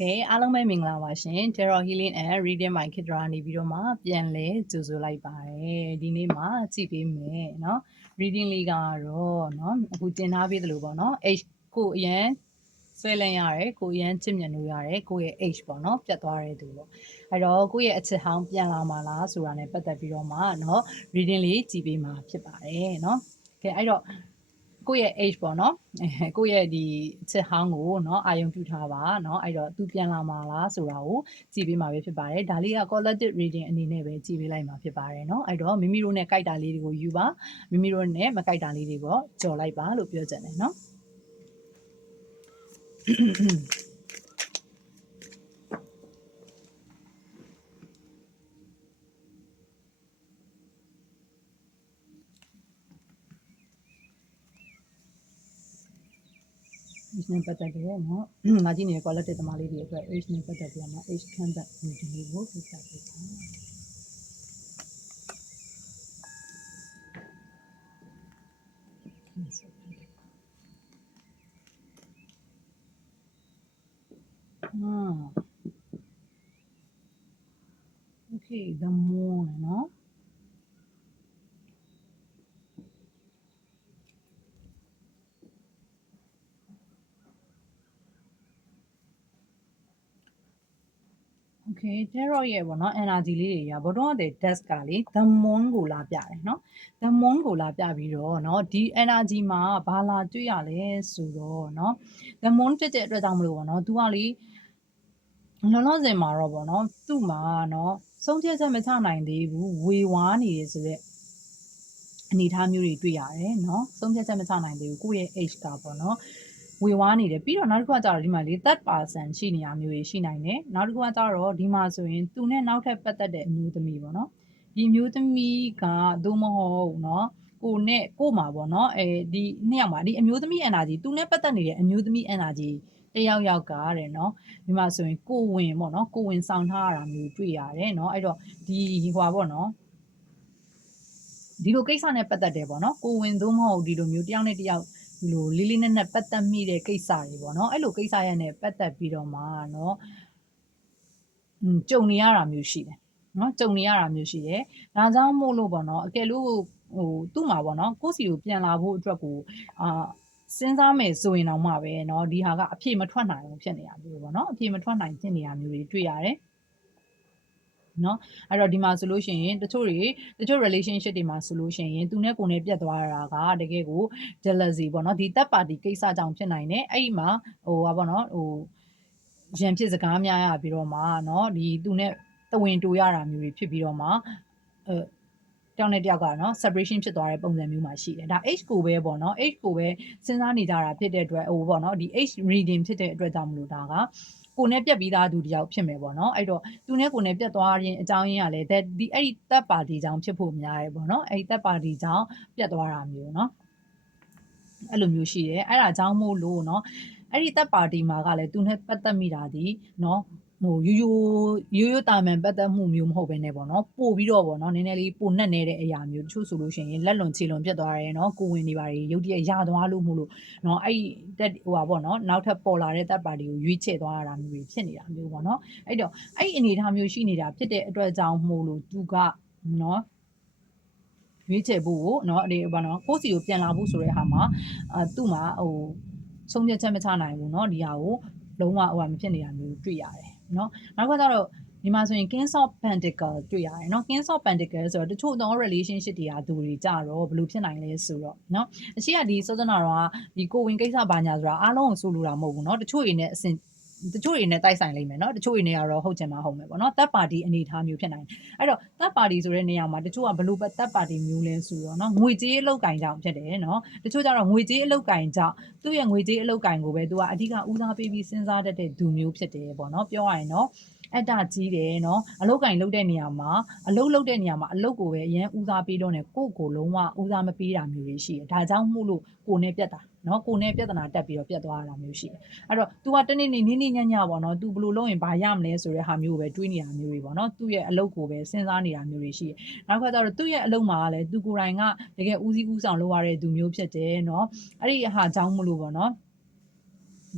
Okay အားလုံးပဲမင်္ဂလာပါရှင် Tarot Healing and Reading by Kidra နေပြီးတော့မှပြန်လဲကြိုဆိုလိုက်ပါတယ်ဒီနေ့မှာကြည့်ပေးမယ်เนาะ reading လေးကတော့เนาะအခုတင်ထားပေးသလိုပေါ့เนาะ H ကိုအရန်ဆွဲလန်းရတယ်ကိုအရန်ချစ်မြတ်လို့ရတယ်ကိုရဲ့ H ပေါ့เนาะပြတ်သွားတဲ့သူပေါ့အဲ့တော့ကိုရဲ့အချစ်ဟောင်းပြန်လာမှာလားဆိုတာ ਨੇ ပတ်သက်ပြီးတော့မှเนาะ reading လေးကြည့်ပေးမှာဖြစ်ပါတယ်เนาะ Okay အဲ့တော့ ကိုယ့်ရဲ့ age ပေါ့နော်အဲကိုယ့်ရဲ့ဒီချစ်ဟောင်းကိုเนาะအာယုံပြုထားပါเนาะအဲ့တော့သူပြန်လာမှာလားဆိုတာကိုကြည့်ပေးမှာပဲဖြစ်ပါတယ်ဒါလေးက collective reading အနေနဲ့ပဲကြည့်ပေးလိုက်မှာဖြစ်ပါတယ်เนาะအဲ့တော့မိမိတို့နဲ့ကြိုက်တာလေးတွေကိုယူပါမိမိတို့နဲ့မကြိုက်တာလေးတွေကိုကြော်လိုက်ပါလို့ပြောချင်တယ်เนาะ နဲ့ပတ်သက်တယ်เนาะငါကြည့်နေတဲ့ quality သမားလေးတွေအတွက် age နဲ့ပတ်သက်ပြီးတော့မှ age ခန့်သက်ဒီလေးကိုပြသပေးပါอ่า okay the moon เนาะ Okay tarot ရဲ့ပေါ့နော် energy လေးတွေရဘတော့တဲ့ desk ကလေ the moon ကိုလာပြတယ်เนาะ the moon ကိုလာပြပြီးတော့เนาะဒီ energy မှာဘာလာတွေ့ရလဲဆိုတော့เนาะ the moon ဖြစ်တဲ့အတွက်ကြောင့်မလို့ပေါ့เนาะ तू ကလေလောလောဆယ်မှာတော့ပေါ့နော်သူ့မှာနော်ဆုံးဖြတ်ချက်မချနိုင်သေးဘူးဝေဝါးနေရဆိုတဲ့အနေအထားမျိုးတွေတွေ့ရတယ်နော်ဆုံးဖြတ်ချက်မချနိုင်သေးဘူးကိုယ့်ရဲ့ age ကပေါ့နော် ဝေဝါးနေတယ်ပြီးတော့နောက်တစ်ခုကကျတော့ဒီမှာလေ third person ရှိနေရမျိုးတွေရှိနိုင်တယ်နောက်တစ်ခုကကျတော့ဒီမှာဆိုရင်သူနဲ့နောက်ထပ်ပတ်သက်တဲ့အမျိုးသမီးပေါ့နော်ဒီအမျိုးသမီးကသို့မဟုတ်နော်ကိုနဲ့ကိုမှာပေါ့နော်အဲဒီနှစ်ယောက်မှာဒီအမျိုးသမီး energy သူနဲ့ပတ်သက်နေတဲ့အမျိုးသမီး energy တယောက်ယောက်ကတဲ့နော်ဒီမှာဆိုရင်ကိုဝင်ပေါ့နော်ကိုဝင်ဆောင်ထားရတာမျိုးတွေ့ရတယ်နော်အဲ့တော့ဒီဟွာပေါ့နော်ဒီလိုကိစ္စနဲ့ပတ်သက်တယ်ပေါ့နော်ကိုဝင်သို့မဟုတ်ဒီလိုမျိုးတယောက်နဲ့တယောက် ဒီလိုလေးလေးနက်နက်ပတ်သက်မိတဲ့ကိစ္စတွေပေါ့နော်အဲ့လိုကိစ္စရနဲ့ပတ်သက်ပြီးတော့မှနော်อืมကြုံနေရတာမျိုးရှိတယ်နော်ကြုံနေရတာမျိုးရှိတယ်ဒါကြောင့်မို့လို့ပေါ့နော်အကယ်လို့ဟိုသူ့မှာပေါ့နော်ကိုယ့်စီကိုပြန်လာဖို့အတွက်ကိုအာစဉ်းစားမယ်ဆိုရင်တော့မှပဲเนาะဒီဟာကအဖြေမထွက်နိုင်ဘူးဖြစ်နေတာမျိုးပေါ့เนาะအဖြေမထွက်နိုင်ဖြစ်နေတာမျိုးတွေတွေ့ရတယ် เนาะအဲ့တော့ဒီမှာဆိုလို့ရှိရင်တချို့တွေတချို့ relationship တွေမှာဆိုလို့ရှိရင်သူနဲ့ကိုယ်နဲ့ပြတ်သွားတာကတကယ်ကို jealousy ပေါ့เนาะဒီ third party ကိစ္စကြောင့်ဖြစ်နိုင်တယ်အဲ့ဒီမှာဟိုဟာပေါ့เนาะဟိုရန်ဖြစ်စကားများရပြီးတော့မှเนาะဒီသူနဲ့တဝင်တူရတာမျိုးတွေဖြစ်ပြီးတော့မှအဲတယောက်နဲ့တယောက်ကနော် separation ဖြစ်သွားတဲ့ပုံစံမျိုးမှာရှိတယ်ဒါ H ကိုပဲပေါ့နော် H ကိုပဲစဉ်းစားနေကြတာဖြစ်တဲ့အတွက်ဟိုပေါ့နော်ဒီ H reading ဖြစ်တဲ့အတွက်ကြောင့်မလို့ဒါက ကိုနဲ့ပြက်ပြီးသားသူတယောက်ဖြစ်မယ်ပေါ့နော်အဲ့တော့သူနဲ့ကိုနဲ့ပြက်သွားရင်အကြောင်းရင်းကလည်းဒီအဲ့ဒီတပ်ပါတီကြောင့်ဖြစ်ဖို့များတယ်ပေါ့နော်အဲ့ဒီတပ်ပါတီကြောင့်ပြက်သွားတာမျိုးနော်အဲ့လိုမျိုးရှိတယ်အဲ့ဒါကြောင့်မို့လို့နော်အဲ့ဒီတပ်ပါတီမှာကလည်းသူနဲ့ပတ်သက်မိတာဒီနော် ဟိုရိုးရိုးရိုးရိုးတာမန်ပတ်သက်မှုမျိုးမဟုတ်ဘဲနဲ့ပေါ့နော်ပို့ပြီးတော့ပေါ့နော်နည်းနည်းလေးပိုနှက်နေတဲ့အရာမျိုးတချို့ဆိုလို့ရှိရင်လက်လွန်ခြေလွန်ပြတ်သွားတယ်နော်ကိုဝင်နေပါတွေရုပ်တရက်ရသွားလို့မို့လို့နော်အဲ့တက်ဟိုပါပေါ့နော်နောက်ထပ်ပေါ်လာတဲ့တပ်ပါတီကိုရွေးချယ်သွားရတာမျိုးတွေဖြစ်နေတာမျိုးပေါ့နော်အဲ့တော့အဲ့ဒီအနေအထားမျိုးရှိနေတာဖြစ်တဲ့အတွက်ကြောင့်မို့လို့သူကနော်ရွေးချယ်ဖို့เนาะဒီဘာနော်ကိုစီကိုပြန်လာဖို့ဆိုတဲ့ဟာမှာအာသူ့မှာဟိုဆုံးဖြတ်ချက်မချနိုင်ဘူးเนาะဒီဟာကိုလုံးဝဟိုဟာမဖြစ်နေတာမျိုးတွေ့ရတယ် เนาะနောက်ကကျတော့ဒီမှာဆိုရင် King of Pentacle တွေ့ရတယ်เนาะ King of Pentacle ဆိုတော့တချို့သော relationship တွေကသူတွေကြတော့ဘယ်လိုဖြစ်နိုင်လဲဆိုတော့เนาะအရှိကဒီစောစနာတော့ဒီကိုဝင်ကိစ္စဘာညာဆိုတာအားလုံးကိုဆိုလိုတာမဟုတ်ဘူးเนาะတချို့တွေနဲ့အစဉ် တချို့တွေနဲ့တိုက်ဆိုင်လိမ့်မယ်เนาะတချို့တွေနဲ့ကတော့ဟုတ်ချင်မှဟုတ်မယ်ပေါ့เนาะ third party အနေထားမျိုးဖြစ်နိုင်တယ်အဲ့တော့ third party ဆိုတဲ့နေရာမှာတချို့ကဘယ်လိုပဲ third party မျိုးလဲဆိုတော့เนาะငွေကြေးအလောက်ကင်ကြောင့်ဖြစ်တယ်เนาะတချို့ကျတော့ငွေကြေးအလောက်ကင်ကြောင့်သူ့ရဲ့ငွေကြေးအလောက်ကင်ကိုပဲသူကအဓိကဦးစားပေးပြီးစဉ်းစားတတ်တဲ့သူမျိုးဖြစ်တယ်ပေါ့เนาะပြောရရင်เนาะအတ္တကြီးတယ်เนาะအလုတ်ကင်လုတ်တဲ့နေရာမှာအလုတ်လုတ်တဲ့နေရာမှာအလုတ်ကိုပဲအရင်ဦးစားပေးတော့နေကိုကိုလုံးဝဦးစားမပေးတာမျိုးတွေရှိတယ်ဒါကြောင့်မို့လို့ကိုနဲ့ပြတ်တာ နော်ကိုနဲ့ပြဿနာတက်ပြီးတော့ပြတ်သွားတာမျိုးရှိတယ်အဲ့တော့ तू ကတနေ့နေ့နင်းနင်းညံ့ညံ့ပေါ့နော် तू ဘယ်လိုလုပ်ရင်ဘာရမလဲဆိုတဲ့ဟာမျိုးပဲတွေးနေတာမျိုးတွေပေါ့နော်သူ့ရဲ့အလုပ်ကိုပဲစဉ်းစားနေတာမျိုးတွေရှိတယ်နောက်ခါကျတော့သူ့ရဲ့အလုပ်မှာလည်း तू ကိုယ်တိုင်ကတကယ်ဦးစီးဦးဆောင်လုပ်ရတဲ့သူမျိုးဖြစ်တယ်နော်အဲ့ဒီဟာကြောင့်မလို့ပေါ့နော်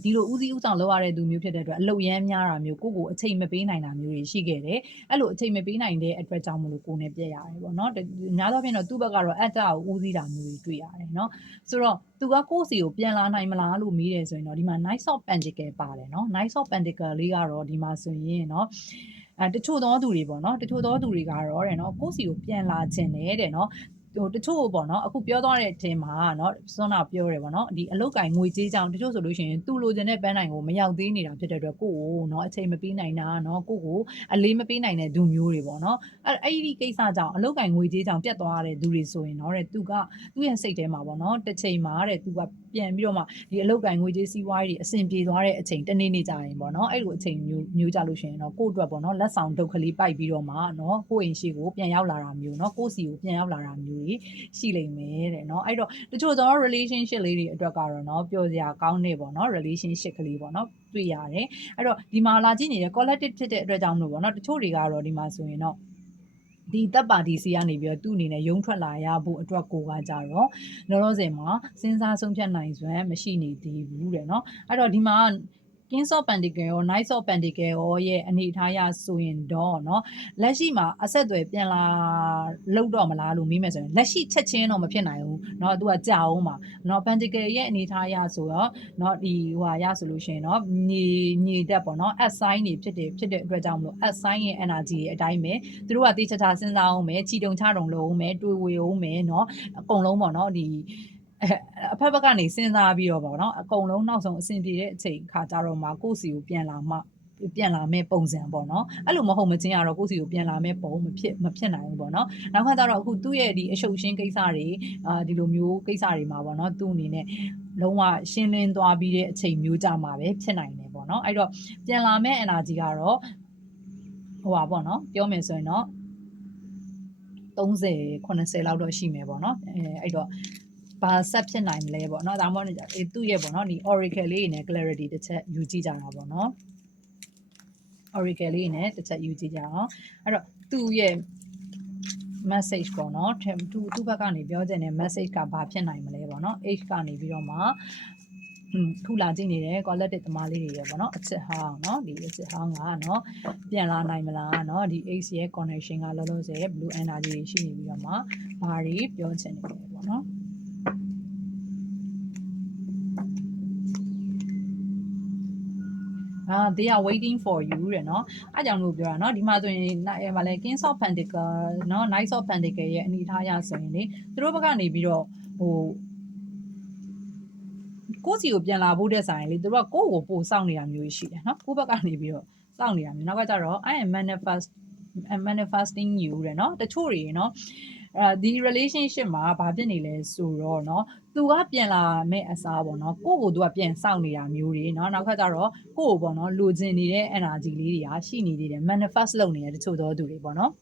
ဒီလိုဦးစီးဦးဆောင်လုပ်ရတဲ့သူမျိုးဖြစ်တဲ့အတွက်အလုပ်ရမ်းများတာမျိုးကိုကိုအချိန်မပေးနိုင်တာမျိုးတွေရှိခဲ့တယ်အဲ့လိုအချိန်မပေးနိုင်တဲ့အတွက်ကြောင့်မလို့ကိုနဲ့ပြက်ရတယ်ပေါ့နော်များသောအားဖြင့်တော့သူ့ဘက်ကတော့အတအကိုဦးစီးတာမျိုးတွေတွေ့ရတယ်နော်ဆိုတော့သူကကိုယ့်စီကိုပြန်လာနိုင်မလားလို့မေးတယ်ဆိုရင်တော့ဒီမှာ nice of pentacle ပါတယ်နော် nice of pentacle လေးကတော့ဒီမှာဆိုရင်နော်အဲတချို့သောသူတွေပေါ့နော်တချို့သောသူတွေကတော့တဲ့နော်ကိုယ့်စီကိုပြန်လာခြင်းနဲ့တဲ့နော် ဟိုတချို့ပေါ့နော်အခုပြောသွားတဲ့အထင်မှာเนาะစွမ်းနာပြောတယ်ပေါ့နော်ဒီအလုတ်ကင်ငွေကြေးကြောင်တချို့ဆိုလို့ရှိရင်သူ့လိုချင်တဲ့ပန်းနိုင်ကိုမရောက်သေးနေတာဖြစ်တဲ့အတွက်ကိုယ့်ကိုเนาะအချိန်မပေးနိုင်တာเนาะကိုယ့်ကိုအလေးမပေးနိုင်တဲ့သူမျိုးတွေပေါ့နော်အဲ့အဲ့ဒီကိစ္စကြောင့်အလုတ်ကင်ငွေကြေးကြောင်ပြတ်သွားတဲ့သူတွေဆိုရင်เนาะတဲ့သူကသူ့ရဲ့စိတ်ထဲမှာပေါ့နော်တစ်ချိန်မှာတဲ့သူက ပြန်ပြီးတော့မှဒီအလုတ်ကင်ငွေကြေးစီးပွားရေးတွေအဆင်ပြေသွားတဲ့အချိန်တနေ့နေ့ကြရင်ပေါ့နော်အဲ့လိုအချိန်မျိုးမျိုးကြလို့ရှိရင်တော့ကို့အတွက်ပေါ့နော်လက်ဆောင်ဒုက္ခလေးပိုက်ပြီးတော့မှနော်ကို့အိမ်ရှိကိုပြန်ရောက်လာတာမျိုးနော်ကို့စီကိုပြန်ရောက်လာတာမျိုးတွေရှိလိမ့်မယ်တဲ့နော်အဲ့တော့တချို့သော relationship လေးတွေအတွက်ကတော့နော်ပျော်စရာကောင်းနေပေါ့နော် relationship ကလေးပေါ့နော်တွေ့ရတယ်အဲ့တော့ဒီမှာလာကြည့်နေတဲ့ collective ဖြစ်တဲ့အတွက်ကြောင့်လို့ပေါ့နော်တချို့တွေကတော့ဒီမှာဆိုရင်တော့ ဒီတပ်ပါတီစီကနေပြီးတော့သူ့အနေနဲ့ရုံထွက်လာရဖို့အတွက်ကိုကကြတော့လောလောဆယ်မှာစဉ်းစားဆုံးဖြတ်နိုင်စွမ်းမရှိနေသေးဘူးတဲ့เนาะအဲ့တော့ဒီမှာ Kings of Pentacle ရော Knights of Pentacle ရောရဲ့အနေအထားအရဆိုရင်တော့เนาะလက်ရှိမှာအဆက်အသွယ်ပြန်လာလောက်တော့မလားလို့မေးမယ်ဆိုရင်လက်ရှိချက်ချင်းတော့မဖြစ်နိုင်ဘူးเนาะသူကကြာအောင်ပါเนาะ Pentacle ရဲ့အနေအထားအရဆိုတော့เนาะဒီဟိုဟာရဆိုလို့ရှိရင်เนาะညီညီတက်ပေါ့เนาะ S sign တွေဖြစ်တယ်ဖြစ်တဲ့အတွက်ကြောင့်မလို့ S sign ရဲ့ energy ရဲ့အတိုင်းပဲသူတို့ကတိကျချစဉ်းစားအောင်မယ်ချီတုံချတုံလုပ်အောင်မယ်တွေးဝေအောင်မယ်เนาะအကုန်လုံးပေါ့เนาะဒီ အဖက်ဘက်ကနေစဉ်းစားပြီးတော့ပေါ့နော်အကုန်လုံးနောက်ဆုံးအဆင်ပြေတဲ့အချိန်ခါကြတော့မှကိုယ့်စီကိုပြန်လာမှပြန်လာမဲ့ပုံစံပေါ့နော်အဲ့လိုမဟုတ်မချင်းကတော့ကိုယ့်စီကိုပြန်လာမဲ့ပုံမဖြစ်မဖြစ်နိုင်ဘူးပေါ့နော်နောက်ခါကျတော့အခုသူ့ရဲ့ဒီအရှုပ်ရှင်းကိစ္စတွေအာဒီလိုမျိုးကိစ္စတွေမှာပေါ့နော်သူ့အနေနဲ့လုံးဝရှင်းလင်းသွားပြီးတဲ့အချိန်မျိုးကြမှာပဲဖြစ်နိုင်တယ်ပေါ့နော်အဲ့တော့ပြန်လာမဲ့ energy ကတော့ဟိုပါပေါ့နော်ပြောမယ်ဆိုရင်တော့30 80လောက်တော့ရှိမယ်ပေါ့နော်အဲအဲ့တော့ ဘာဆက်ဖြစ်နိုင်မလဲပေါ့နော်ဒါမှမဟုတ်အေးသူ့ရဲ့ပေါ့နော်ဒီ oracle လေးနေ clarity တစ်ချက်ယူကြည့်ကြတာပေါ့နော် oracle လေးနေတစ်ချက်ယူကြည့်ကြအောင်အဲ့တော့သူ့ရဲ့ message ပေါ့နော်သူသူ့ဘက်ကနေပြောတဲ့ ਨੇ message ကဘာဖြစ်နိုင်မလဲပေါ့နော် age ကနေပြီးတော့မှခုလာကြည့်နေတယ် collective သမားလေးတွေရပေါ့နော်အချက်ဟောင်းနော်ဒီအချက်ဟောင်းကနော်ပြန်လာနိုင်မလားနော်ဒီ ace ရဲ့ connection ကလောလောဆယ် blue energy ရှိနေပြီးတော့မှဘာတွေပြောချင်နေလဲပေါ့နော် အာ they are waiting for you တဲ့เนาะအားကြောင့်လို့ပြောတာเนาะဒီမှာဆိုရင်အဲဗာလဲ King of Pentacle เนาะ Knight of Pentacle ရဲ့အနေအထားအရဆိုရင်လေသူတို့ဘက်ကနေပြီးတော့ဟိုကိုယ့်စီကိုပြန်လာဖို့တဲ့ဆိုင်လေသူတို့ကကိုယ့်ကိုပို့စောင့်နေတာမျိုးရှိတယ်เนาะကိုယ့်ဘက်ကနေပြီးတော့စောင့်နေတာမျိုးနောက်ကကြတော့ I am manifest manifesting you တဲ့เนาะတချို့တွေเนาะအဲဒီ relationship မှာဘာဖြစ်နေလဲဆိုတော့เนาะ သူကပြန်လာမဲ့အစားပေါ့နော်ကိုယ့်ကိုသူကပြန်စောင့်နေတာမျိုးတွေเนาะနောက်ခါကျတော့ကိုယ့်ကိုပေါ့နော်လိုချင်နေတဲ့ energy လေးတွေကရှိနေသေးတယ် manifest လုပ်နေတဲ့တချို့သောသူတွေပေါ့နော်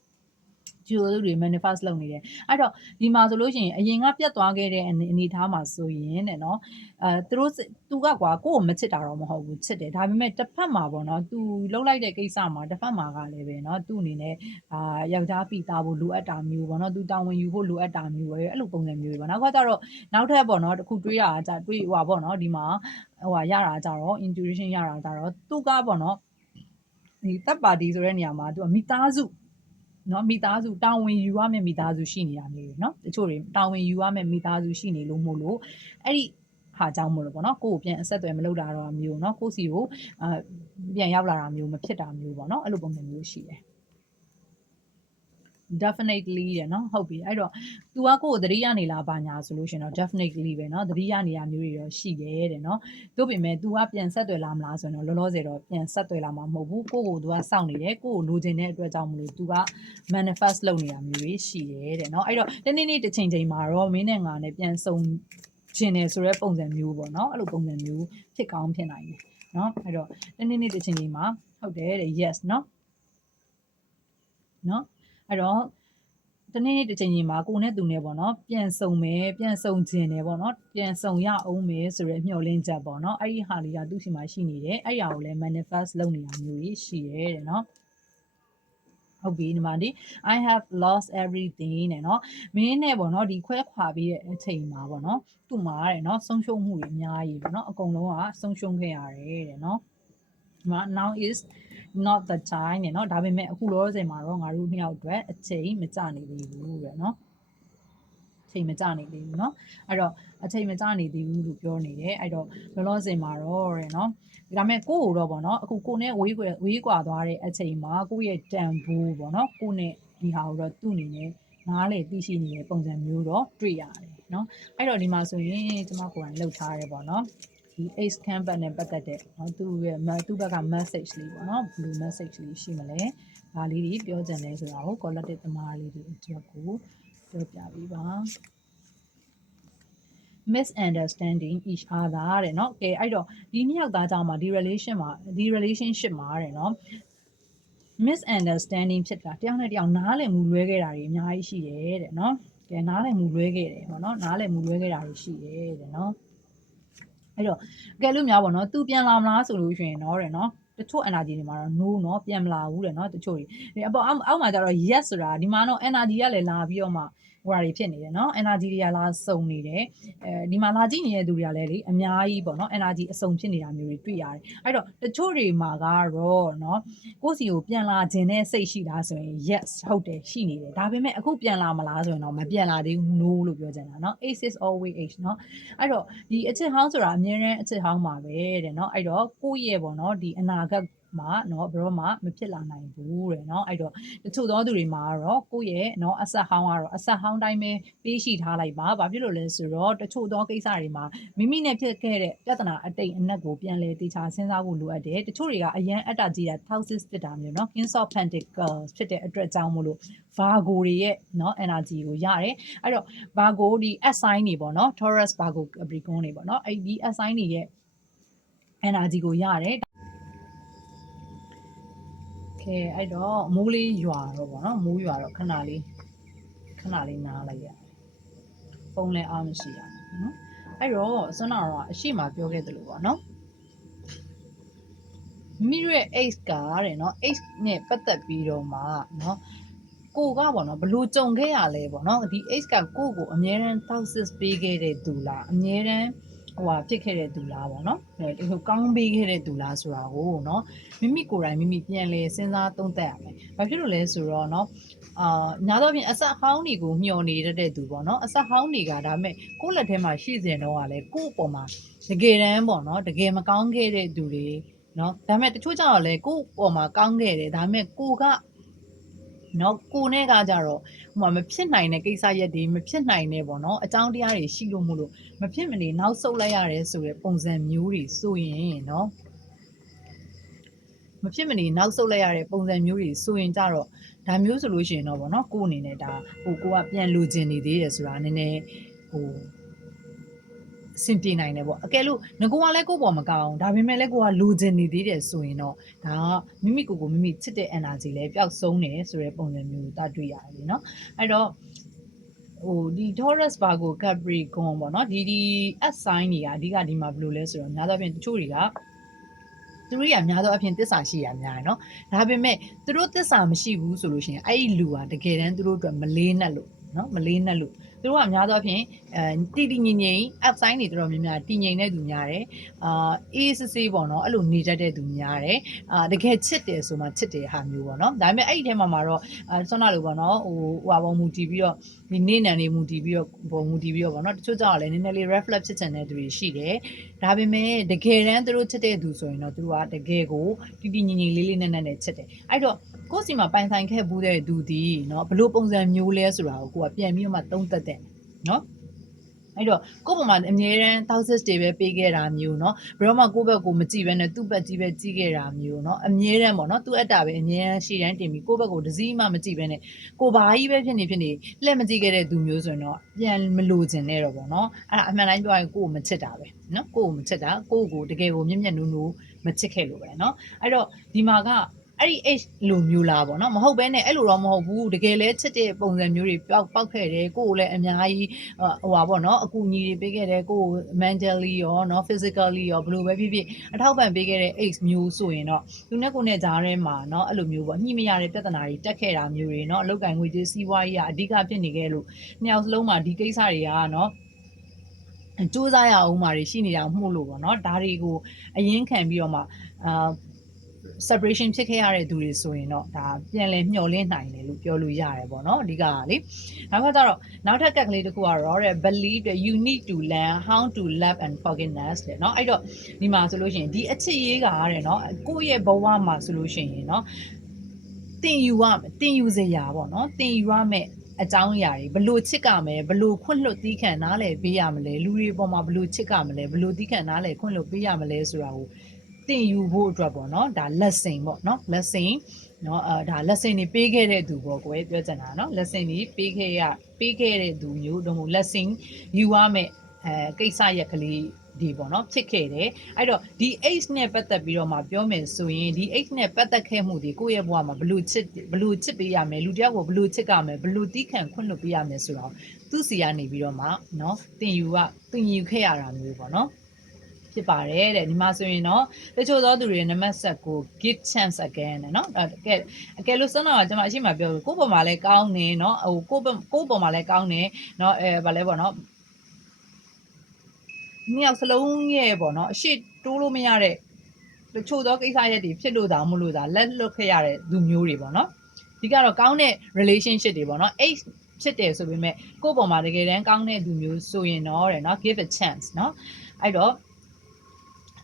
ကျိုးတွေ manifest လုပ်နေတယ်အဲ့တော့ဒီမှာဆိုလို့ရှိရင်အရင်ကပြတ်သွားခဲ့တဲ့အနေအထားမှာဆိုရင်တဲ့နော်အဲသူတို့သူကကွာကိုယ့်ကိုမချစ်တာတော့မဟုတ်ဘူးချစ်တယ်ဒါပေမဲ့တစ်ဖက်မှာပေါ့နော်သူလှုပ်လိုက်တဲ့ကိစ္စမှာတစ်ဖက်မှာကလည်းပဲနော်သူ့အနေနဲ့အာယောက်ျားပိသားဖို့လိုအပ်တာမျိုးပေါ့နော်သူတာဝန်ယူဖို့လိုအပ်တာမျိုးပဲအဲ့လိုပုံစံမျိုးတွေပေါ့နောက်ကကျတော့နောက်ထပ်ပေါ့နော်တခုတွေးတာကကြတွေးဟိုပါပေါ့နော်ဒီမှာဟိုဟာရတာကြတော့ intuition ရတာကြတော့သူကပေါ့နော်ဒီတပ်ပါတီဆိုတဲ့နေရာမှာသူကမိသားစု နော်မိသားစုတာဝန်ယူရမယ့်မိသားစုရှိနေတာမျိုးတွေနော်တချို့တွေတာဝန်ယူရမယ့်မိသားစုရှိနေလို့မို့လို့အဲ့ဒီဟာကြောင့်မို့လို့ပေါ့နော်ကိုယ်ကိုပြန်အဆက်အသွယ်မလုပ်တာတော့မျိုးနော်ကိုစီကိုအပြန်ရောက်လာတာမျိုးမဖြစ်တာမျိုးပေါ့နော်အဲ့လိုပုံစံမျိုးရှိတယ် definitely တယ်နော်ဟုတ်ပြီအဲ့တော့ तू ကကိုယ်သတိရနေလားဘာညာဆိုလို့ရှင်တော့ definitely ပဲနော်သတိရနေရမျိုးတွေတော့ရှိတယ်တဲ့နော်တို့ပေမဲ့ तू ကပြန်ဆက်သွယ်လာမလားဆိုရင်တော့လောလောဆယ်တော့ပြန်ဆက်သွယ်လာမှာမဟုတ်ဘူးကိုယ့်ကိုယ် तू ကစောင့်နေတယ်ကိုယ့်ကိုလိုချင်တဲ့အတွက်ကြောင့်မလို့ तू က manifest လုပ်နေတာမျိုးတွေရှိတယ်တဲ့နော်အဲ့တော့တနေ့နေ့တစ်ချိန်ချိန်မှာတော့မင်းနဲ့ငါနဲ့ပြန်ဆုံခြင်းနေဆိုတဲ့ပုံစံမျိုးပေါ့နော်အဲ့လိုပုံစံမျိုးဖြစ်ကောင်းဖြစ်နိုင်တယ်နော်အဲ့တော့တနေ့နေ့တစ်ချိန်ချိန်မှာဟုတ်တယ်တဲ့ yes နော်နော် အဲ့တော့တနေ့နေ့တစ်ချိန်ချိန်မှာကိုနဲ့သူနဲ့ပေါ့နော်ပြန်ဆုံမယ်ပြန်ဆုံခြင်းတယ်ပေါ့နော်ပြန်ဆုံရအောင်မယ်ဆိုရမျှော်လင့်ချက်ပေါ့နော်အဲ့ဒီဟာလေးကသူ့ရှိမှရှိနေတယ်အဲ့ဒီဟာကိုလည်း manifest လုပ်နေတာမျိုးကြီးရှိတယ်တဲ့နော် ဟုတ်ပြီဒီမှာဒီ I have lost everything နဲ့เนาะမင်းနဲ့ပေါ့เนาะဒီခွဲခွာပြီးတဲ့အချိန်မှာပေါ့เนาะသူ့မှာတဲ့เนาะဆုံးရှုံးမှုတွေအများကြီးပေါ့เนาะအကုန်လုံးကဆုံးရှုံးခဲ့ရတယ်တဲ့เนาะဒီမှာ now is not the time နဲ့เนาะဒါပေမဲ့အခုလောဆယ်မှာတော့ငါတို့နှစ်ယောက်အတွက်အချိန်မကျနေသေးဘူးတဲ့เนาะအချိန်မကျနေသေးဘူးเนาะအဲ့တော့အချိန်မကျနေသေးဘူးလို့ပြောနေတယ်အဲ့တော့လောလောဆယ်မှာတော့တဲ့เนาะဒါပေမဲ့ကိုယ့်ကိုတော့ပေါ့နော်အခုကိုနဲ့ဝေးကွယ်ဝေးကွာသွားတဲ့အချိန်မှာကိုယ့်ရဲ့တန်ဖိုးပေါ့နော်ကိုနဲ့ဒီဟာကိုတော့သူ့အနေနဲ့နားလေသိရှိနေတဲ့ပုံစံမျိုးတော့တွေ့ရတယ်เนาะအဲ့တော့ဒီမှာဆိုရင်ကျွန်မကိုယ်တိုင်လှုပ်ထားရဲပေါ့နော် ဒီ ace campus နဲ့ပတ်သက်တဲ့เนาะသူ့ရဲ့သူ့ဘက်က message လေးပေါ့နော် blue message လေးရှိမလဲဒါလေးတွေပြောကြတယ်ဆိုတာကို collective သမားလေးတွေအတွက်ကိုပြောပြပေးပါ misunderstanding each other တဲ့เนาะကဲအဲ့တော့ဒီနှစ်ယောက်သားကြောင့်မှာဒီ relation မှာဒီ relationship မှာတဲ့เนาะ misunderstanding ဖြစ်တာတယောက်နဲ့တယောက်နားလည်မှုလွဲခဲ့တာတွေအများကြီးရှိတယ်တဲ့เนาะကဲနားလည်မှုလွဲခဲ့တယ်ပေါ့เนาะနားလည်မှုလွဲခဲ့တာတွေရှိတယ်တဲ့เนาะ အဲ့တော့ကဲလို့များပေါ့เนาะသူပြန်လာမလားဆိုလို့ရှိရင်เนาะတဲ့เนาะတချို့ energy တွေမှာတော့ no เนาะပြန်မလာဘူးတဲ့เนาะတချို့တွေဒီအပေါ်အောက်အောက်မှာကျတော့ yes ဆိုတာဒီမှာတော့ energy ကလည်းလာပြီးတော့မှ ဟိုဟာတွေဖြစ်နေတယ်เนาะ energy တွေကလာစုံနေတယ်အဲဒီမှာလာကြည့်နေတဲ့သူတွေကလည်းလေအများကြီးပေါ့เนาะ energy အစုံဖြစ်နေတာမျိုးတွေတွေ့ရတယ်အဲ့တော့တချို့တွေမှာကတော့เนาะကိုယ့်စီကိုပြန်လာခြင်းနဲ့စိတ်ရှိတာဆိုရင် yes ဟုတ်တယ်ရှိနေတယ်ဒါပေမဲ့အခုပြန်လာမလားဆိုရင်တော့မပြန်လာသေးဘူး no လို့ပြောချင်တာเนาะ ace is always ace เนาะအဲ့တော့ဒီအချစ်ဟောင်းဆိုတာအမြဲတမ်းအချစ်ဟောင်းပါပဲတဲ့เนาะအဲ့တော့ကိုယ့်ရဲ့ပေါ့เนาะဒီအနာဂတ် မှာเนาะဘယ်တော့မှမဖြစ်လာနိုင်ဘူးတဲ့เนาะအဲ့တော့တချို့သောသူတွေမှာတော့ကိုယ့်ရဲ့เนาะအဆက်ဟောင်းကတော့အဆက်ဟောင်းတိုင်းပဲပေးရှိထားလိုက်ပါဘာဖြစ်လို့လဲဆိုတော့တချို့သောကိစ္စတွေမှာမိမိနဲ့ဖြစ်ခဲ့တဲ့ပြဿနာအတိတ်အနက်ကိုပြန်လဲတေချာစဉ်းစားဖို့လိုအပ်တယ်တချို့တွေကအရန်အတ္တကြီးတာ toxic ဖြစ်တာမျိုးเนาะ king of pentacles ဖြစ်တဲ့အတွက်ကြောင့်မို့လို့ Virgo တွေရဲ့เนาะ energy ကိုရတယ်အဲ့တော့ Virgo ဒီ S sign တွေပေါ့เนาะ Taurus Virgo Capricorn တွေပေါ့เนาะအဲ့ဒီ S sign တွေရဲ့ energy ကိုရတယ် ကဲအဲ့တော့မိုးလေးရွာတော့ဗောနော်မိုးရွာတော့ခဏလေးခဏလေးနားလိုက်ရပုံလည်းအားမရှိရနော်အဲ့တော့ဆွမ်းနာတော့အရှိမပြောခဲ့တယ်လို့ဗောနော်မိရဲ့ X ကတဲ့နော် X နဲ့ပတ်သက်ပြီးတော့မှနော်ကိုကပေါ့နော်ဘလို့ကြုံခဲ့ရလဲပေါ့နော်ဒီ X ကကိုကိုအမြဲတမ်း toxic ပေးခဲ့တဲ့သူလားအမြဲတမ်း ဟိုဟာဖြစ်ခဲ့တဲ့သူလားပေါ့နော်အဲဒီဟိုကောင်းပေးခဲ့တဲ့သူလားဆိုတာကိုနော်မိမိကိုယ်တိုင်မိမိပြန်လဲစဉ်းစားသုံးသပ်ရမယ်။ဘာဖြစ်လို့လဲဆိုတော့နော်အာညာတော့ပြင်အဆက်ဟောင်းတွေကိုမျှော်နေတတ်တဲ့သူပေါ့နော်အဆက်ဟောင်းတွေကဒါပေမဲ့ကိုယ့်လက်ထဲမှာရှိစင်တော့ကလည်းကိုယ့်အပေါ်မှာတကယ်တမ်းပေါ့နော်တကယ်မကောင်းခဲ့တဲ့သူတွေနော်ဒါပေမဲ့တချို့ကျတော့လေကိုယ့်အပေါ်မှာကောင်းခဲ့တယ်ဒါပေမဲ့ကိုက နော်ကိုနဲ့ကကြတော့ဟိုမှာမဖြစ်နိုင်တဲ့ကိစ္စရက်တွေမဖြစ်နိုင်တဲ့ပေါ့နော်အကြောင်းတရားတွေရှိလို့မို့လို့မဖြစ်မနေနောက်ဆုတ်လိုက်ရတယ်ဆိုတဲ့ပုံစံမျိုးတွေဆိုရင်နော်မဖြစ်မနေနောက်ဆုတ်လိုက်ရတဲ့ပုံစံမျိုးတွေဆိုရင်ကြတော့ဒါမျိုးဆိုလို့ရှိရင်တော့ဗောနော်ကိုယ်အနေနဲ့ဒါဟိုကိုကပြန်လူကျင်နေသေးတယ်ဆိုတာနည်းနည်းဟိုအ ဆင်ပြေနိုင်တယ်ပေါ့အကယ်လို့ငကိုကလည်းကိုယ့်ပေါ်မကောင်းဒါပေမဲ့လည်းကိုကလူကျင်နေသေးတယ်ဆိုရင်တော့ဒါကမိမိကိုယ်ကိုမိမိချစ်တဲ့ energy လည်းပျောက်ဆုံးတယ်ဆိုတဲ့ပုံစံမျိုးတာတွေ့ရတယ်လေနော်အဲ့တော့ဟိုဒီ Taurus Virgo Capricorn ပေါ့နော်ဒီဒီ S sign တွေကအဓိကဒီမှာဘယ်လိုလဲဆိုတော့များသောအားဖြင့်တချို့တွေကသူတို့ရများသောအားဖြင့်တစ္ဆာရှိရများတယ်နော်ဒါပေမဲ့သူတို့တစ္ဆာမရှိဘူးဆိုလို့ရှိရင်အဲ့ဒီလူကတကယ်တမ်းသူတို့အတွက်မလေးနက်လို့နော်မလေးနက်လို့ သူတို့ကများသောအားဖြင့်အဲတီတီငိမ့်ငိမ့် app sign တွေတော်တော်များများတည်ငြိမ်တဲ့သူများတယ်အာအေးစစ်စစ်ပေါ့နော်အဲ့လိုနေတတ်တဲ့သူများတယ်အာတကယ်ချစ်တယ်ဆိုမှချစ်တယ်ဟာမျိုးပေါ့နော်ဒါပေမဲ့အဲ့ဒီထဲမှာမှာတော့အဲဆွမ်းနာလို့ပေါ့နော်ဟိုဟိုဟာပေါ်မူတည်ပြီးတော့ ဒီနေနံလေးမူတည်ပြီးတော့ပေါ်မူတည်ပြီးတော့ပေါ့နော်တချို့ကြောင့်လည်းနည်းနည်းလေး reflect ဖြစ်ချင်တဲ့သူတွေရှိတယ်ဒါပေမဲ့တကယ်တမ်းသူတို့ချစ်တဲ့သူဆိုရင်တော့သူတို့ကတကယ်ကိုတီတီငိမ့်ငိမ့်လေးလေးနက်နက်နဲ့ချစ်တယ်အဲ့တော့ကိုယ့်စီမှာပိုင်ဆိုင်ခဲ့ဘူးတဲ့သူဒီเนาะဘလို့ပုံစံမျိုးလဲဆိုတာကိုကိုကပြန်ပြီးတော့မှသုံးသပ်တဲ့เนาะ အဲ့တော့ကိုယ့်ပုံမှာအမြဲတမ်း thousands တွေပဲပေးခဲ့တာမျိုးเนาะဘယ်တော့မှကိုယ့်ဘက်ကိုမကြည့်ဘဲနဲ့သူ့ဘက်ကြီးပဲကြည့်ခဲ့တာမျိုးเนาะအမြဲတမ်းပေါ့เนาะသူ့အတ္တပဲအမြဲတမ်းရှေ့တန်းတင်ပြီးကိုယ့်ဘက်ကိုတစည်းမှမကြည့်ဘဲနဲ့ကိုဘာကြီးပဲဖြစ်နေဖြစ်နေလှည့်မကြည့်ခဲ့တဲ့သူမျိုးဆိုရင်တော့ပြန်မလိုချင်နဲ့တော့ပေါ့เนาะအဲ့ဒါအမှန်တိုင်းပြောရင်ကိုယ့်ကိုမချစ်တာပဲเนาะကိုယ့်ကိုမချစ်တာကိုယ့်ကိုတကယ်ကိုမျက်မျက်နူးနူးမချစ်ခဲ့လို့ပဲเนาะအဲ့တော့ဒီမှာက အဲ့ဒီ age လိုမျိုးလားပေါ့နော်မဟုတ်ဘဲနဲ့အဲ့လိုတော့မဟုတ်ဘူးတကယ်လဲချစ်တဲ့ပုံစံမျိုးတွေပောက်ပောက်ခဲ့တယ်ကိုယ်ကိုလည်းအများကြီးဟိုဟာပေါ့နော်အကူအညီတွေပေးခဲ့တယ်ကိုယ်ကို mentally ရောနော် physically ရောဘယ်လိုပဲဖြစ်ဖြစ်အထောက်ပံ့ပေးခဲ့တဲ့ age မျိုးဆိုရင်တော့သူနဲ့ကိုယ်နဲ့ကြားထဲမှာနော်အဲ့လိုမျိုးပေါ့ညှိမရတဲ့ပြဿနာတွေတက်ခဲ့တာမျိုးတွေနော်အလောက်ကန်ငွေကြေးစီးပွားရေးကအဓိကဖြစ်နေခဲ့လို့နှစ်ယောက်စလုံးမှာဒီကိစ္စတွေကနော်စူးစမ်းရအောင်မှာတွေရှိနေတာမှုလို့ပေါ့နော်ဒါတွေကိုအရင်ခံပြီးတော့မှအာ separation ဖြစ်ခဲ့ရတဲ့သူတွေဆိုရင်တော့ဒါပြန်လည်မျှော်လင့်နိုင်တယ်လို့ပြောလို့ရတယ်ပေါ့နော်အဓိကကလေနောက်တစ်ခါကျတော့နောက်ထပ်ကက်ကလေးတစ်ခုကတော့တဲ့ believe that you need to learn how to love and forgiveness တဲ့เนาะအဲ့တော့ဒီမှာဆိုလို့ရှိရင်ဒီအချစ်ရေးကတဲ့เนาะကိုယ့်ရဲ့ဘဝမှာဆိုလို့ရှိရင်เนาะတင်ယူရတင်ယူစရာပေါ့เนาะတင်ယူရမယ်အကြောင်းအရာတွေဘလို့ချစ်ကမယ်ဘလို့ခွင့်လွှတ်သီးခံနားလည်ပေးရမလဲလူတွေပေါ်မှာဘလို့ချစ်ကမလဲဘလို့သီးခံနားလည်ခွင့်လွှတ်ပေးရမလဲဆိုတာကိုတ င်ယူဖို့အတွက်ပေါ့နော်ဒါ lesson ပေါ့နော် lesson နော်အဲဒါ lesson တွေပေးခဲ့တဲ့သူပေါ့ကိုယ်ပြောချင်တာနော် lesson တွေပေးခဲ့ရပေးခဲ့တဲ့သူမျိုးတော့မဟုတ် lesson ယူရမယ်အဲကိစ္စရက်ကလေးဒီပေါ့နော်ဖြစ်ခဲ့တယ်အဲ့တော့ဒီ age နဲ့ပတ်သက်ပြီးတော့မှပြောမယ်ဆိုရင်ဒီ age နဲ့ပတ်သက်ခဲ့မှုဒီကိုယ့်ရဲ့ဘဝမှာဘလို့ချစ်ဘလို့ချစ်ပေးရမယ်လူတယောက်ကိုဘလို့ချစ်ကမယ်ဘလို့တီးခံခွင့်လွှတ်ပေးရမယ်ဆိုတော့သူ့စီကနေပြီးတော့မှเနာะတင်ယူကတင်ယူခဲ့ရတာမျိုးပေါ့နော် ဖြစ်ပါတယ်တဲ့ဒီမှာဆိုရင်တော့တချို့သောသူတွေနံပါတ်ဆက်ကို give chance again တဲ့เนาะအဲကဲအကယ်လို့စတော့ကျွန်မအရှိမပြောဘူးကိုယ့်ပေါ်မှာလည်းကောင်းနေเนาะဟိုကိုယ့်ကိုယ့်ပေါ်မှာလည်းကောင်းနေเนาะအဲဗာလဲပေါ့เนาะနှစ်ယောက်စလုံးရဲ့ပေါ့နော်အရှိတိုးလို့မရတဲ့တချို့သောကိစ္စရက်တွေဖြစ်လို့တောင်မလို့သာလက်လွတ်ခဲ့ရတဲ့လူမျိုးတွေပေါ့နော်ဒီကတော့ကောင်းတဲ့ relationship တွေပေါ့နော်အဲ့ဖြစ်တယ်ဆိုပေမဲ့ကိုယ့်ပေါ်မှာတကယ်တမ်းကောင်းတဲ့လူမျိုးဆိုရင်တော့တဲ့နော် give a chance နော်အဲ့တော့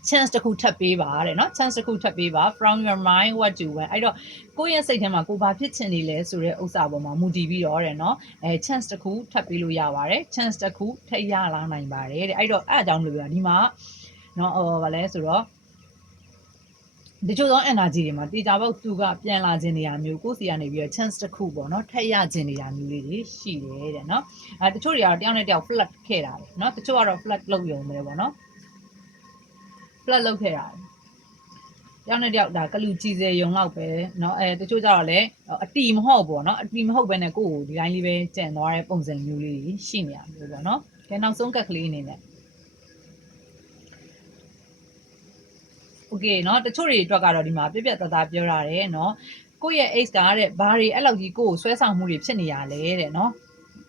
chance တစ်ခုထပ်ပေးပါတဲ့เนาะ chance တစ်ခုထပ်ပေးပါ from your mind what you want အဲ့တော့ကိုယ့်ရဲ့စိတ်ထဲမှာကိုဘာဖြစ်ချင်နေလဲဆိုတဲ့ဥစ္စာပေါ်မှာမူတည်ပြီးတော့တဲ့เนาะအဲ chance တစ်ခုထပ်ပေးလို့ရပါတယ် chance တစ်ခုထပ်ရလာနိုင်ပါတယ်တဲ့အဲ့တော့အဲ့အကြောင်းလို့ပြောတာဒီမှာเนาะဟိုဗာလဲဆိုတော့ဒီချို့သော energy တွေမှာတေချာပေါက်သူကပြန်လာခြင်းနေရာမျိုးကိုယ်စီကနေပြီးတော့ chance တစ်ခုပေါ့နော်ထက်ရခြင်းနေရာမျိုးလေးတွေရှိတယ်တဲ့နော်အဲတချို့တွေကတော့တယောက်နဲ့တယောက် flat ခဲ့တာပဲနော်တချို့ကတော့ flat လုပ်ရုံပဲပေါ့နော် flat လုပ်ခဲ့တာတယောက်နဲ့တယောက်ဒါကလူကြည်စေယုံလောက်ပဲเนาะအဲတချို့ကြတော့လည်းအတီမဟုတ်ပေါ့เนาะအတီမဟုတ်ပဲနဲ့ကိုယ့်ကိုဒီတိုင်းလေးပဲကြံသွားတဲ့ပုံစံမျိုးလေးရှိနေရမျိုးပေါ့เนาะကဲနောက်ဆုံးကက်ကလေးအနေနဲ့โอเคเนาะတချို့တွေအတွက်ကတော့ဒီမှာပြက်ပြက်သားသားပြောရတယ်เนาะကိုယ့်ရဲ့ age ကတဲ့ဘာတွေအဲ့လောက်ကြီးကိုယ့်ကိုဆွဲဆောင်မှုတွေဖြစ်နေရလဲတဲ့เนาะ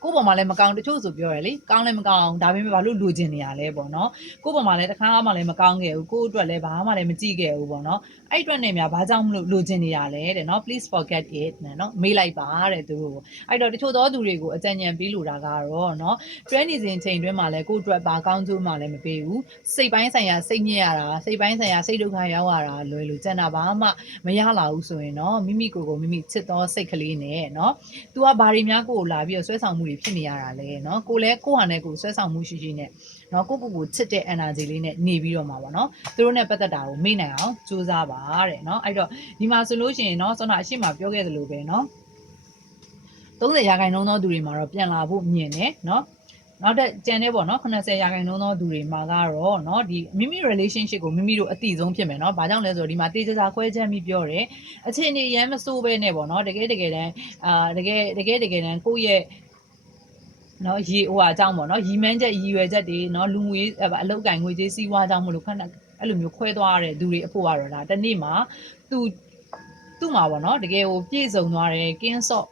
ကိုယ့်ပေါ်မှာလည်းမကောင်းတချို့ဆိုပြောရလေကောင်းလည်းမကောင်းအောင်ဒါပေမဲ့ဘာလို့လိုချင်နေရလဲပေါ့နော်ကိုယ့်ပေါ်မှာလည်းတစ်ခါမှလည်းမကောင်းခဲ့ဘူးကိုယ့်အတွက်လည်းဘာမှလည်းမကြည့်ခဲ့ဘူးပေါ့နော်အဲ့အတွက်နဲ့များဘာကြောင့်မလို့လိုချင်နေရလဲတဲ့နော် please forget it နော်မေးလိုက်ပါတဲ့သူတို့အဲ့တော့တချို့သောသူတွေကိုအကြံဉာဏ်ပေးလိုတာကတော့နော်တွဲနေစဉ်ချိန်တွင်းမှာလည်းကိုယ့်အတွက်ဘာကောင်းကျိုးမှလည်းမပေးဘူးစိတ်ပိုင်းဆိုင်ရာစိတ်ညစ်ရတာစိတ်ပိုင်းဆိုင်ရာစိတ်ဒုက္ခရောက်ရတာလွယ်လို့ကြံတာဘာမှမရလာဘူးဆိုရင်နော်မိမိကိုယ်ကိုမိမိချစ်သောစိတ်ကလေးနဲ့နော် तू ကဘာတွေများကိုယ်ကိုလာပြီးတော့ဆွဲဆောင်မှုတွေဖြစ်နေရတာလဲเนาะကိုလည်းကိုယ့်ဟာနဲ့ကိုယ်ဆွဲဆောင်မှုရှိရှိနဲ့เนาะကိုကိုကိုချစ်တဲ့ energy လေးနဲ့နေပြီးတော့မှာပေါ့เนาะသူတို့နဲ့ပတ်သက်တာကိုမေ့နိုင်အောင်ကြိုးစားပါတဲ့เนาะအဲ့တော့ဒီမှာဆိုလို့ရှိရင်เนาะဆောနာအရှိမပြောခဲ့သလိုပဲเนาะ30ရာခိုင်နှုန်းသောသူတွေမှာတော့ပြန်လာဖို့မြင်တယ်เนาะနောက်တဲ့ကျန်တဲ့ပေါ့နော်80ရာခိုင်နှုန်းသောသူတွေမှာကတော့เนาะဒီမိမိ relationship ကိုမိမိတို့အတိဆုံးဖြစ်မယ်เนาะဘာကြောင့်လဲဆိုတော့ဒီမှာတေချာချာခွဲခြမ်းပြီးပြောတယ်အခြေအနေရမ်းမစိုးပဲနဲ့ပေါ့เนาะတကယ်တကယ်တမ်းအာတကယ်တကယ်တကယ်တမ်းကိုယ့်ရဲ့ နော်ရေဟိုအကြောင်းပေါ့နော်ရီမန်းချက်ရည်ရွယ်ချက်တွေနော်လူငွေအလုတ်ကင်ငွေကြေးစီးပွားကြောင်းမလို့ခဏအဲ့လိုမျိုးခွဲသွားရတဲ့သူတွေအဖို့ကတော့ဒါတနေ့မှာသူသူ့မှာပေါ့နော်တကယ်ကိုပြည့်စုံသွားတယ်ကင်းဆော့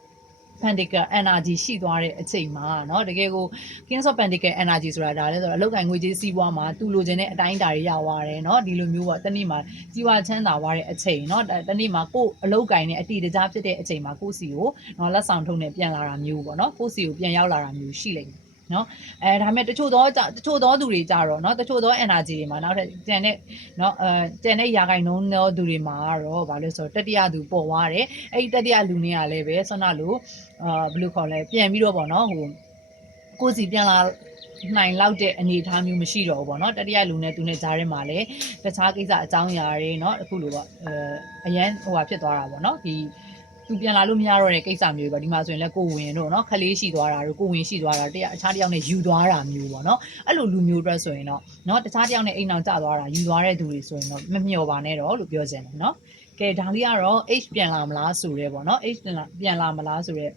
pentacle energy ရှိသွားတဲ့အချိန်မှာเนาะတကယ်ကို king of pentacle energy ဆိုတာဒါလဲဆိုတော့အလုတ်ကင်ငွေကြေးစီးပွားမှာသူလိုချင်တဲ့အတိုင်းအတာတွေရောက်သွားတယ်เนาะဒီလိုမျိုးပေါ့တနေ့မှာကြီးဝါချမ်းသာသွားတဲ့အချိန်เนาะတနေ့မှာကိုယ်အလုတ်ကင်နဲ့အတီတကြားဖြစ်တဲ့အချိန်မှာကိုယ့်စီကိုเนาะလက်ဆောင်ထုံးနဲ့ပြန်လာတာမျိုးပေါ့เนาะကိုယ့်စီကိုပြန်ရောက်လာတာမျိုးရှိလိမ့်မယ် နော်အဲဒါပေမဲ့တချို့သောတချို့သောသူတွေကြတော့เนาะတချို့သော energy တွေမှာနောက်ထပ်ကျန်တဲ့เนาะအဲကျန်တဲ့ယာကိုင်နှုန်းသောသူတွေမှာကတော့ဘာလို့ဆိုတော့တတိယသူပေါ်သွားတယ်အဲ့ဒီတတိယလူနေရလဲပဲဆွမ်းနာလို့အာဘယ်လိုခေါ်လဲပြန်ပြီးတော့ပေါ့နော်ဟိုကိုယ်စီပြန်လာနိုင်လောက်တဲ့အနေအထားမျိုးမရှိတော့ဘူးပေါ့နော်တတိယလူနဲ့သူနဲ့ကြားထဲမှာလည်းတခြားကိစ္စအကြောင်းအရာတွေเนาะအခုလိုပေါ့အဲအရန်ဟိုဟာဖြစ်သွားတာပေါ့နော်ဒီ သူပြန်လာလို့မရတော့တဲ့ကိစ္စမျိုးပဲဒီမှာဆိုရင်လည်းကိုဝင်တို့နော်ခလေးရှိသွားတာတို့ကိုဝင်ရှိသွားတာတရားအခြားတယောက်နဲ့ယူသွားတာမျိုးပေါ့နော်အဲ့လိုလူမျိုးအတွက်ဆိုရင်တော့နော်တခြားတယောက်နဲ့အိမ်အောင်ကျသွားတာယူသွားတဲ့သူတွေဆိုရင်တော့မမျှော်ပါနဲ့တော့လို့ပြောစင်တယ်နော်ကဲဒါလေးကတော့ H ပြန်လာမလားဆိုရဲပေါ့နော် H ပြန်လာမလားဆိုရဲ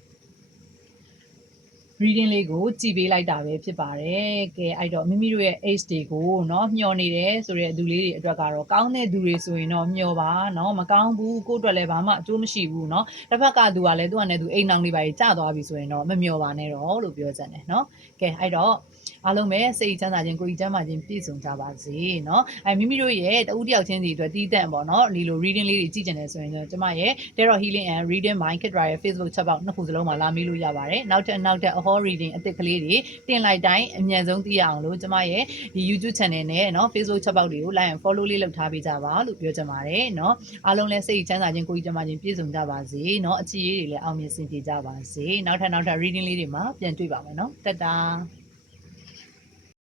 reading လေးကိုကြည်ပေးလိုက်တာပဲဖြစ်ပါတယ်။ကဲအဲ့တော့မိမိတို့ရဲ့ age တွေကိုเนาะမျှော်နေတယ်ဆိုတဲ့သူလေးတွေအတွက်ကတော့ကောင်းတဲ့သူတွေဆိုရင်တော့မျှော်ပါเนาะမကောင်းဘူးကိုယ့်အတွက်လည်းဘာမှအကျိုးမရှိဘူးเนาะတစ်ဖက်ကသူကလည်းသူကလည်းသူအိမ်အောင်လေးပါကြီးကြာသွားပြီဆိုရင်တော့မမျှော်ပါနဲ့တော့လို့ပြောချင်တယ်เนาะကဲအဲ့တော့ အားလုံးပဲစိတ်ချမ်းသာခြင်းကိုယ်ကြီးချမ်းသာခြင်းပြည့်စုံကြပါစေเนาะအဲမိမိတို့ရဲ့တဦးတစ်ယောက်ချင်းစီအတွက်တီးတန့်ပေါ့เนาะဒီလို reading လေးတွေကြည့်ကြတယ်ဆိုရင်တော့ကျမရဲ့ Tarot Healing and Reading Mind Kit ရဲ့ Facebook ချက်ပေါက်နှစ်ခုစလုံးမှာလာမေးလို့ရပါတယ်နောက်ထပ်နောက်ထပ် All Reading အသစ်ကလေးတွေတင်လိုက်တိုင်းအမြန်ဆုံးသိရအောင်လို့ကျမရဲ့ဒီ YouTube Channel နဲ့เนาะ Facebook ချက်ပေါက်တွေကို like and follow လေးလုပ်ထားပေးကြပါလို့ပြောချင်ပါတယ်เนาะအားလုံးလည်းစိတ်ချမ်းသာခြင်းကိုယ်ကြီးချမ်းသာခြင်းပြည့်စုံကြပါစေเนาะအချီးရေးတွေလည်းအောင်မြင်စင်ကြကြပါစေနောက်ထပ်နောက်ထပ် reading လေးတွေမှာပြန်တွေ့ပါမယ်เนาะတတ်တာ